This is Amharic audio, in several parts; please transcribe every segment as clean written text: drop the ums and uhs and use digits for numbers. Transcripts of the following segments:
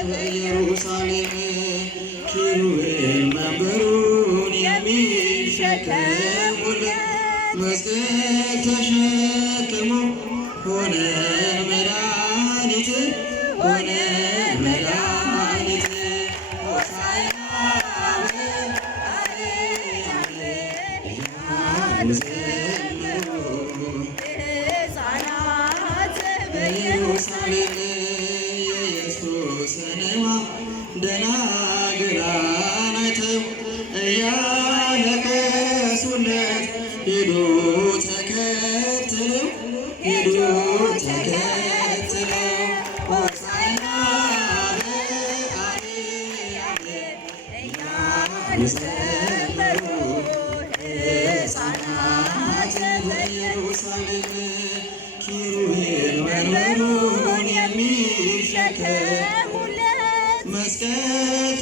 በኢየሩሳሌም ኪሩቤል መንበሩን የሚሸከሙለት መስቀል ተሸክሞ ሆነ መድኃኒት ሆነ መድኃኒት ሆሳዕና በአርያም እያሉ ዘመሩ ሕፃናት በኢየሩሳሌም የኢየሱስን ደናግላን አይተው እያለቀሱለት ሄዱ ተከትለው ሆሳዕና በአርያም እያሉ ዘመሩ ሕፃናት በኢየሩሳሌም ኪሩቤል መንበሩን የሚሸከሙለት መስቀል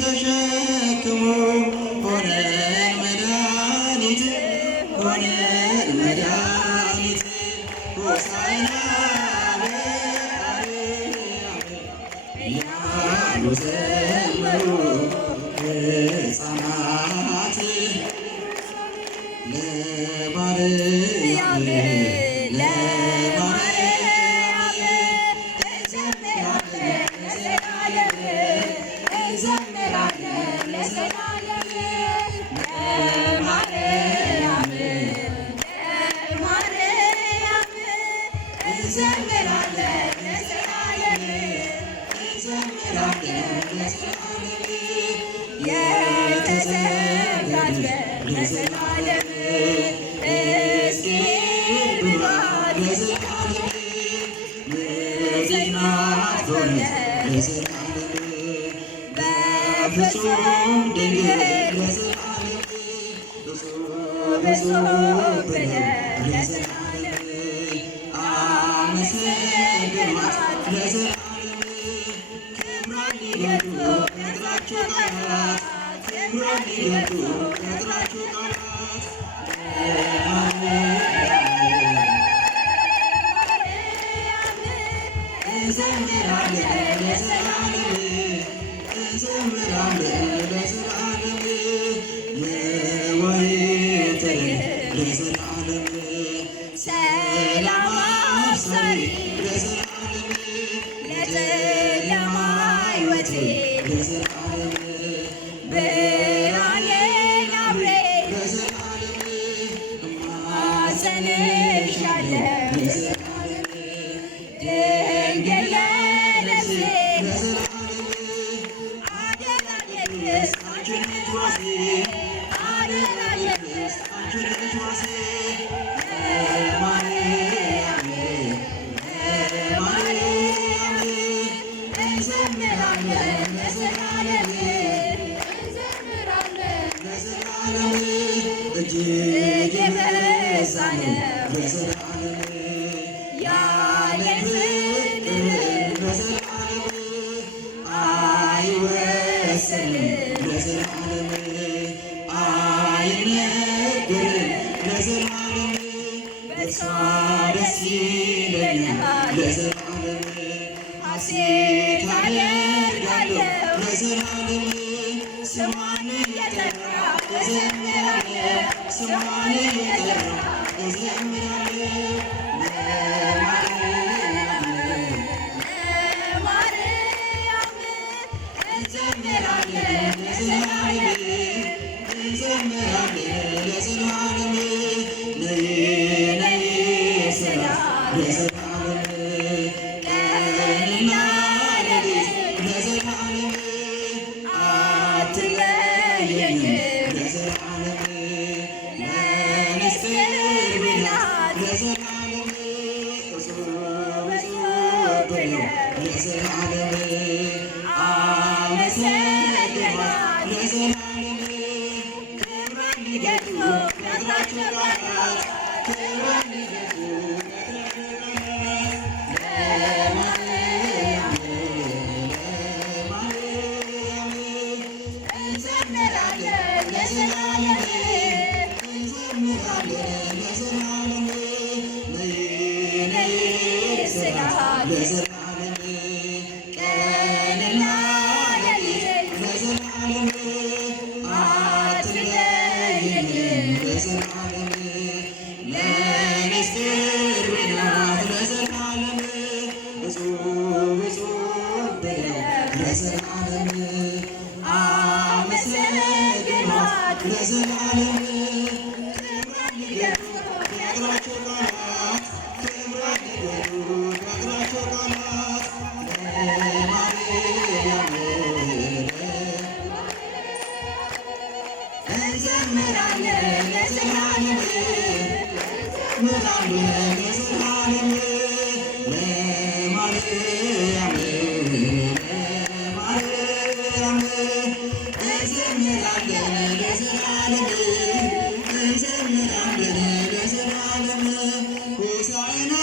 ተሸክሞ ሆነን መድኃኒት ሆነን መድኃኒት ሆሳዕና በአርያም እያሉ ዘመሩ ሕፃናት ለማርያም የተዘጋጀ ለዘላለም እስኪ ብሏል ለዘላለም ዜና ሆነ ለዘላለም በፍጹም ድንግል ለዘላለም ብዙ ብለን ለዘላለም አመሰግኗት ለዘላለም ክብሯን ሊገልጡ ከጥራቸው ቃላት ክብሯን ሊገልጡ ከጥራቸው ቃላት እንዘምራለን ለዘላለም እንዘምራለን ለዘላለም የወይን ጠል ለዘላለም ሰላም አብሳሪ ለዘላለም ለጨለማ ሕይወቴ ለዘላለም ብርሃኔን አብሬ ለዘላለም እማጸንሻለሁ ለዘላለም ድንግል ለነፍሴ ለዘላለም አደራ ቅድስት አንቺ ነሽ ዋሴ አደራ ቅድስት አንቺ ነሽ ዋሴ ለማርያም እንዘምራለን ለዘላለም ለዘላለም እጅግ የበዛን ለዘላለም ያለን ፍቅር ለዘላለም አይወሰንም ለዘላለም አይነገርም ለዘላለም በእሷ ደስ ይለኛል ለዘላለም ሐሴት አደርጋለሁ ለዘላለም ስሟን እየጠራሁ እዘምራለሁ ስሟን እየጠራሁ እዘምራለሁ ለማርያም እንዘምራለን ለዘላለም እንዘምራለን ለዘላለም ነይ ነይ ሰላም ለዘላለም ቀንና ሌሊት ለዘላለም አትለየኝ ለዘላለም ለእኔስ ቅርብ ናት ለዘላለም ለዘላለም አመሰግናት ለዘላለም ክብሯን ሊገልጡ ከጥራቸው ቃላት ክብሯን ሊገልጡ ለማርያም እንዘምራለን ለዘላለም ለዘላለም ለእኔስ ቅርቤ ናት ለዘላለም እጹብ እጹብ ብለው ለዘላለም አመሰግኗት ለዘላለም ክብሯን ይገሩ በእግራቸው ቃላት ክብሯን ይገሩ በእግራቸው ቃላት ለማርያም እንዘምራለን ለዘላለም እንዘምራለን ለዘላለም ለማርያም ለማርያም እንዘምራለን ለዘላለም እንዘምራለን ለዘላለም ሆሳዕና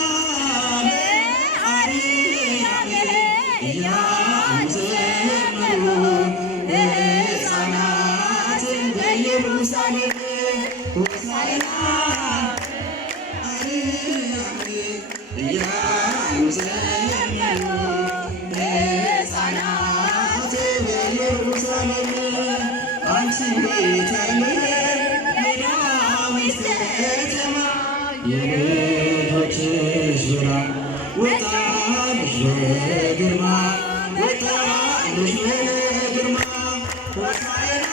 በአርያም እያሉ ዘመሩ ሕፃናት በኢየሩሳሌም ሆሳዕና በአርያም እያሉ ዘመሩ ሕፃናት በኢየሩሳሌም አንቺ ቤተልሔም የዳዊት ከተማ የልጆችሽ ብርሃን ወጣልሽ በግርማ ወጣልሽ በግርማ ሆሳዕና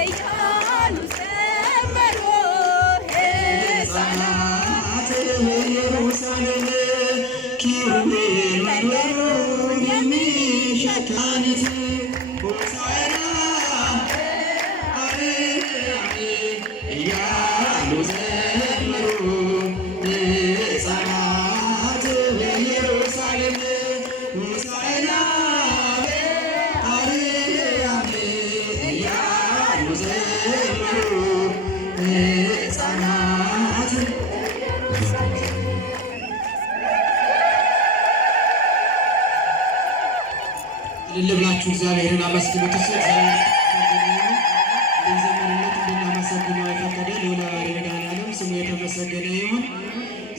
እያሉ ዘመሩ ሕፃናት በኢየሩሳሌም ኪሩቤል መንበሩን የሚሸከሙት ሆሳዕና በአርያም እያሉ ዘመሩ ሕፃናት በኢየሩሳሌም ሆሳዕና በአርያም እያሉ ዘመሩ ሕፃናት እልል ብላችሁ እግዚአብሔርን አመስግኑት። እንድንዘምርለት እንድናመሰግነው የፈቀደ ልዑለ ባሕርይ መድኃኔዓለም ስሙ የተመሰገነ ይሁን።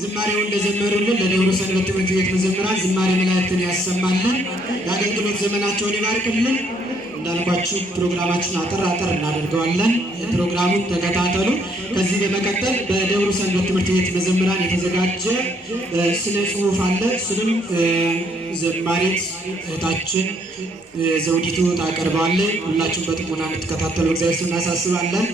ዝማሬውን እንደዘመሩልን ለደብረ ሰንበት ትምህርት ቤት መዘምራን ዝማሬ መላእክትን ያሰማልን፣ የአገልግሎት ዘመናቸውን ይባርክልን። እንዳልኳችሁ ፕሮግራማችን አጠር አጠር እናደርገዋለን። ፕሮግራሙን ተከታተሉ። ከዚህ በመቀጠል በደብረ ሰንበት ትምህርት ቤት መዘምራን የተዘጋጀ ስነ ጽሑፍ አለ። እሱንም ዘማሪት እህታችን ዘውዲቱ ታቀርባለች። ሁላችሁም በጥሞና እንድትከታተሉ እግዚአብሔር ስም እናሳስባለን።